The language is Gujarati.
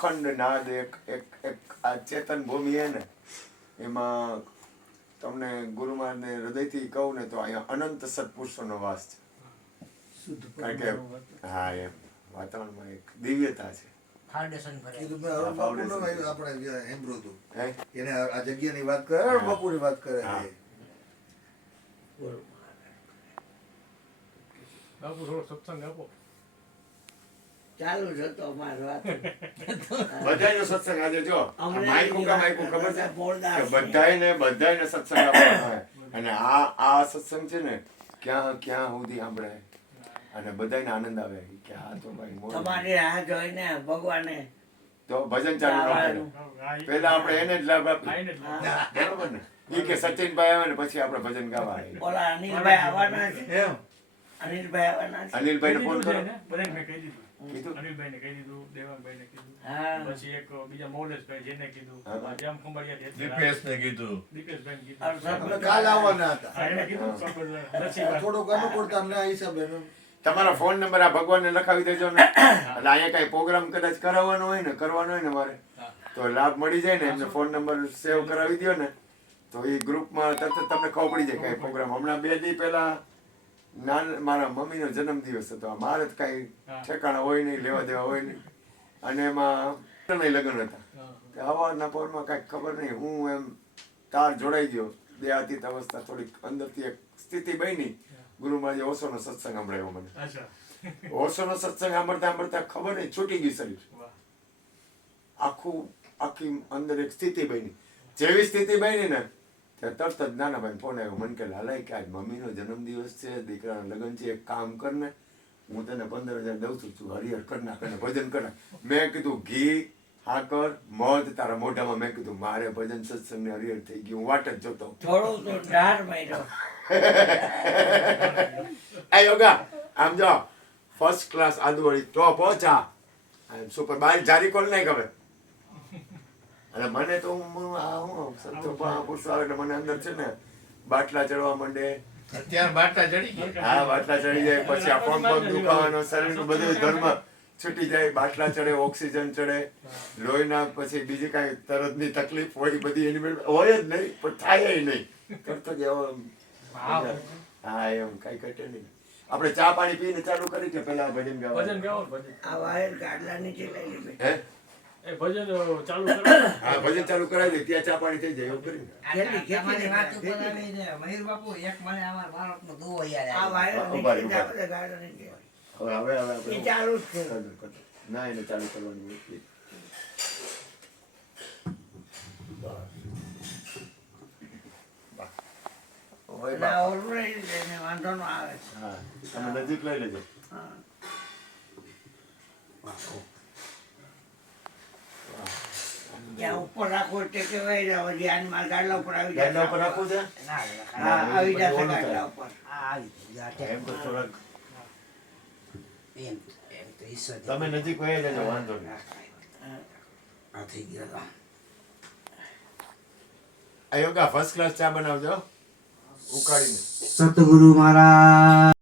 અખંડ નાદ એક એક એક આ ચેતન ભૂમિ હે ને એમાં તમને ગુરુ મહારાજને હૃદયથી કહું ને તો અહીંયા અનંત સત્પુરુષોનો વાસ છે. કારણ કે હા એમ વાતાવરણમાં એક દિવ્યતા છે. ફાઉન્ડેશન ભરે આપણે હેમ્બ્રો હતું એને આ જગ્યાની વાત કરે બાપુની વાત કરે બાપુ થોડો સત્સંગ આપો. ચાલુ જ હતો અમારો વાત. બધાયનો સત્સંગ આજે જો માઈકુ ખબર છે કે બધાયને સત્સંગ આપવાનો હોય અને આ સત્સંગ છે ને ક્યાં ક્યાં સુધી સાંભળાય અને બધાયને આનંદ આવે કે આ તો ભાઈ તમારી રાહ જોઈને ભગવાને તો ભજન ચાલુ રાખવાનું. પહેલા આપણે એને જ લાભ આપીએ બરોબર ને. ઈ કે સચિનભાઈ આવે ને પછી આપણે ભજન ગાવા આવીએ. ઓલા અનિલભાઈ આવવાના છે. એમ અનિલભાઈ આવવાના છે. અનિલભાઈને ફોન કરો. બધાને મેં કહી દીધું. કીધું અનિલભાઈને કહી દીધું, દેવાંગભાઈને કીધું, હા. પછી એક બીજા મૌલેશભાઈ જેને કીધું, જેમ ખંભાળિયાથી દીપેશને કીધું, દીપેશભાઈને કીધું. આપણે કાલ આવવાના હતા હા, એને કીધું નસીબ થોડુંક અનુકૂળતા ના હિસાબે તમારા ફોન નંબર આ ભગવાનને લખાવી દેજો ને એટલે અહીંયા કઈ પ્રોગ્રામ કદાચ કરાવવાનો હોય ને કરવાનો હોય ને મારે તો લાભ મળી જાય ને એમને ફોન નંબર સેવ કરાવી દો ને તો એ ગ્રુપમાં તરત તમને ખબર પડી જાય કઈ પ્રોગ્રામ. હમણાં 2 દી પહેલા મારા મમ્મીનો જન્મદિવસ હતો. મારે જ કઈ ઠેકાણા હોય નહીં, લેવા દેવા હોય નહીં અને એમાં લગ્ન હતા. હવાના પોરમાં કઈ ખબર નહીં હું એમ તાર જોડાઈ ગયો. દેહાતીત અવસ્થા થોડીક અંદરથી એક સ્થિતિ બની. ગુરુ મહારાજે ઓશોનો સત્સંગ સાંભળ્યો મને. ઓશોનો સત્સંગ સાંભળતા ખબર નહીં છૂટી ગઈ શરીર. આખી અંદર એક સ્થિતિ બની. જેવી સ્થિતિ બની ને ત્યાં તરત જ નાના ભાઈ ફોન આવ્યો. મને કે લાલાઈ કે આજ મમ્મીનો જન્મદિવસ છે, દીકરાના લગ્ન છે, એક કામ કર ને હું તને 15,000 દઉં છું, હરિહર કર નાખ અને ભજન કર નાખ. મેં કીધું ઘી હાકર મધ તારા મોઢામાં. મેં કીધું મારે ભજન સત્સંગ ને હરિહર થઈ ગયું. હું વાટ જ જોતો થોડું તો ડાર માર્યો. આ યોગા આમ જો ફર્સ્ટ ક્લાસ આદુવાળી ટોપ પહોંચા સુપર બાર જારી કોલ નહીં ખબર. અને મને તો હું સંતો પુરુષો આવે એટલે મને અંદર છે ને બાટલા ચડવા માંડે. અત્યારે બાટલા ચડી ગયા. હા બાટલા ચડી જાય પછી આ પગ દુખાવાનો શરીરનું બધું ધર્મ છૂટી જાય. બાટલા ચડે, ઓક્સિજન ચડે, લોહીના પછી બીજી કાંઈ તરતની તકલીફ હોય બધી એની હોય જ નહીં પણ થાય નહીં. કરતો જ એવો હા એમ કઈ ઘટે નહીં. આપણે ચા પાણી પીને ચાલુ કરી કે પેલા ભજન ગાવા? ભજન ગાવો ભજન. આ વાયર ગાડલા નીચે લઈ લીધી. હે એ ભજન ચાલુ કરો. હા ભજન ચાલુ કરાવી દે ત્યાં ચા પાણી થઈ જાય એવું કરી. તમારી વાત ઉપર આવી છે મયુર બાપુ. એક મને અમારા બાળકનો દુઓ યાદ આ વાયર નીચે આપણે ગાડલા નીચે. હવે આપણે એ ચાલુ જ છે. ના એને ચાલુ કરવાની નથી. ના ઓલું રહી છે ને વાંધો ન આવે. હા તમે નજીક લઈ લેજો. હા. ત્યાં ઉપર રાખો એટલે કેવાય ધ્યાનમાં ગાડલા ઉપર આવી જાય. ગાડલા ઉપર રાખવું છે? હા આવી જશે ગાડલા ઉપર. એમ તો થોડાક એમ તો ઈશ્વર તમે નજીક વહી જજો વાંધો નહીં. આ થઈ ગયો. આ યોગા ફર્સ્ટ ક્લાસ ચા બનાવજો ઉકાળીને. સતગુરુ મહારાજ